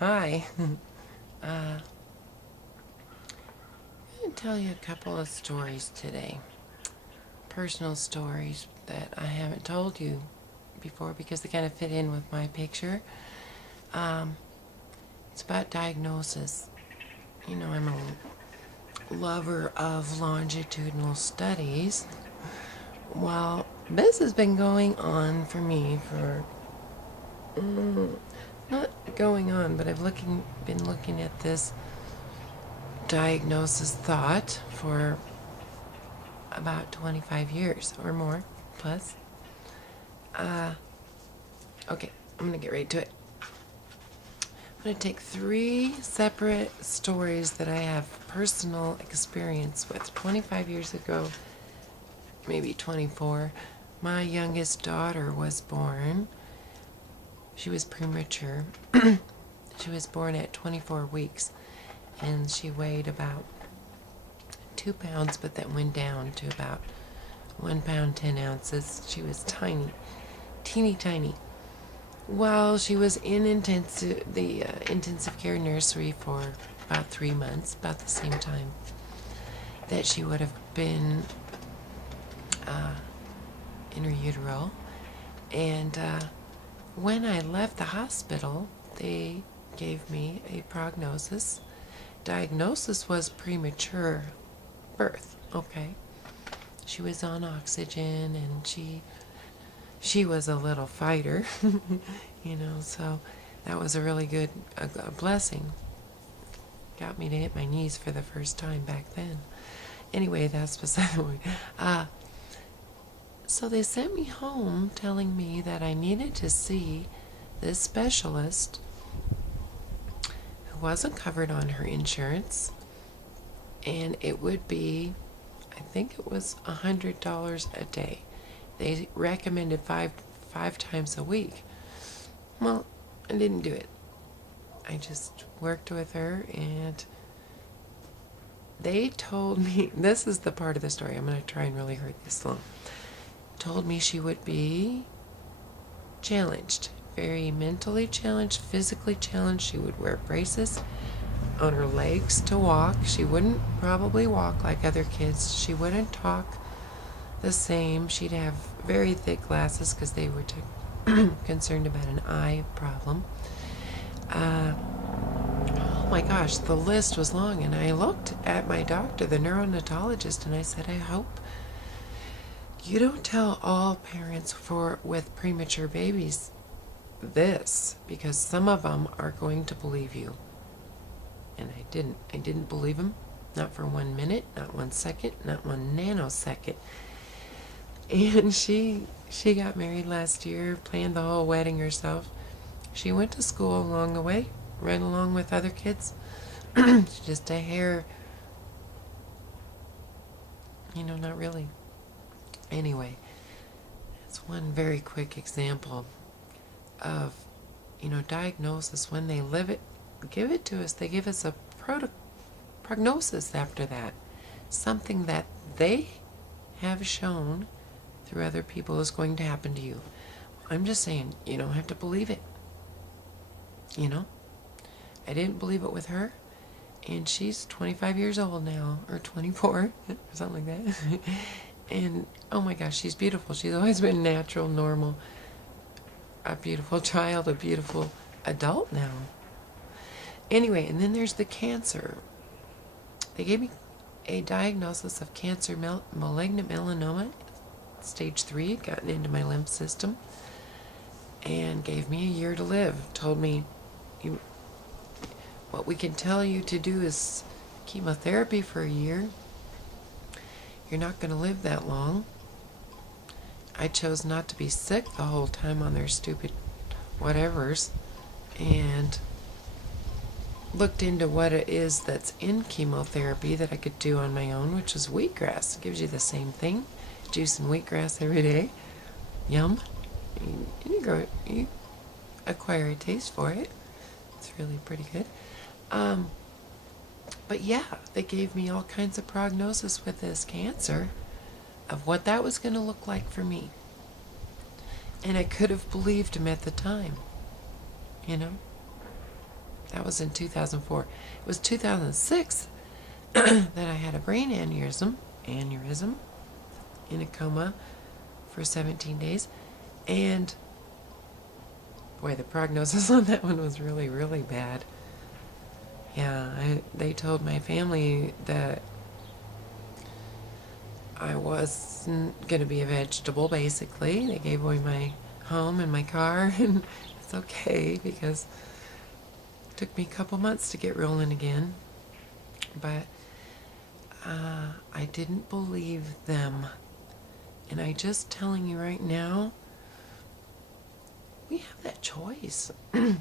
Hi. I'm going to tell you a couple of stories today. Personal stories that I haven't told you before because they kind of fit in with my picture. Um, it's about diagnosis. You know, I'm a lover of longitudinal studies. Well, this has been going on for me for not going on, but been looking at this diagnosis thought for about 25 years or more plus. Uh, okay, I'm going to get right to it. I'm going to take three separate stories that I have personal experience with. 25 years ago, maybe 24, my youngest daughter was born. She was premature. She was born at 24 weeks, and she weighed about 2 pounds, but that went down to about 1 pound 10 ounces. She was tiny, teeny tiny. Well, she was in the intensive care nursery for about 3 months, about the same time that she would have been in utero. And when I left the hospital, they gave me a prognosis. Diagnosis was premature birth. Okay, she was on oxygen, and she was a little fighter, so that was a really good a blessing. Got me to hit my knees for the first time back then. Anyway, that's beside the point. So they sent me home telling me that I needed to see this specialist who wasn't covered on her insurance, and it would be, I think it was $100 a day. They recommended five times a week. Well, I didn't do it. I just worked with her, and they told me, this is the part of the story, I'm going to try and really hurt this long. Told me she would be challenged, very mentally challenged, physically challenged. She would wear braces on her legs to walk. She wouldn't probably walk like other kids. She wouldn't talk the same. She'd have very thick glasses because they were concerned about an eye problem. Oh my gosh, the list was long, and I looked at my doctor, the neonatologist, and I said, I hope you don't tell all parents with premature babies this, because some of them are going to believe you. And I didn't. I didn't believe him. Not for 1 minute, not 1 second, not 1 nanosecond. And she got married last year, planned the whole wedding herself. She went to school along the way, right along with other kids. Just a hair, not really. Anyway, it's one very quick example of, diagnosis. When they give it to us, they give us a prognosis after that. Something that they have shown through other people is going to happen to you. I'm just saying, you don't have to believe it. I didn't believe it with her, and she's 25 years old now, or 24, or something like that. And oh my gosh, she's beautiful. She's always been natural, normal, a beautiful child, a beautiful adult now. Anyway, and then there's the cancer. They gave me a diagnosis of cancer, malignant melanoma, stage 3, had gotten into my lymph system, and gave me a year to live. Told me, what we can tell you to do is chemotherapy for a year. You're not going to live that long. I chose not to be sick the whole time on their stupid whatevers, and looked into what it is that's in chemotherapy that I could do on my own, which is wheatgrass. It gives you the same thing. Juicing wheatgrass every day. Yum. You acquire a taste for it. It's really pretty good. But yeah, they gave me all kinds of prognosis with this cancer of what that was going to look like for me. And I could have believed him at the time, That was in 2004. It was 2006 that I had a brain aneurysm in a coma for 17 days. And boy, the prognosis on that one was really, really bad. Yeah, they told my family that I wasn't going to be a vegetable, basically. They gave away my home and my car, and it's okay because it took me a couple months to get rolling again. But I didn't believe them. And I just telling you right now, we have that choice.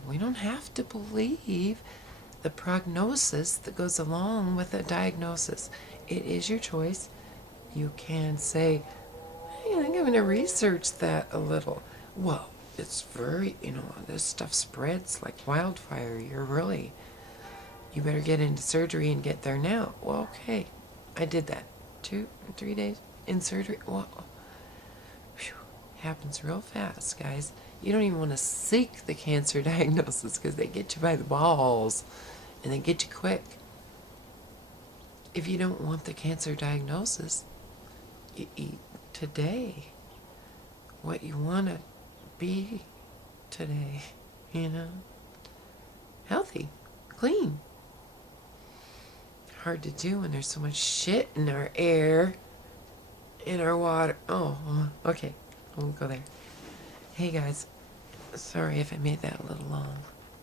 We don't have to believe the prognosis that goes along with a diagnosis. It is your choice. You can say, hey, I think I'm going to research that a little. Well, it's very, this stuff spreads like wildfire. You better get into surgery and get there now. Well, okay. I did that. 2 or 3 days in surgery. Well, whew, happens real fast, guys. You don't even want to seek the cancer diagnosis because they get you by the balls and they get you quick. If you don't want the cancer diagnosis, you eat today what you want to be today, healthy, clean. Hard to do when there's so much shit in our air, in our water. Oh, okay, I won't go there. Hey guys, sorry if I made that a little long.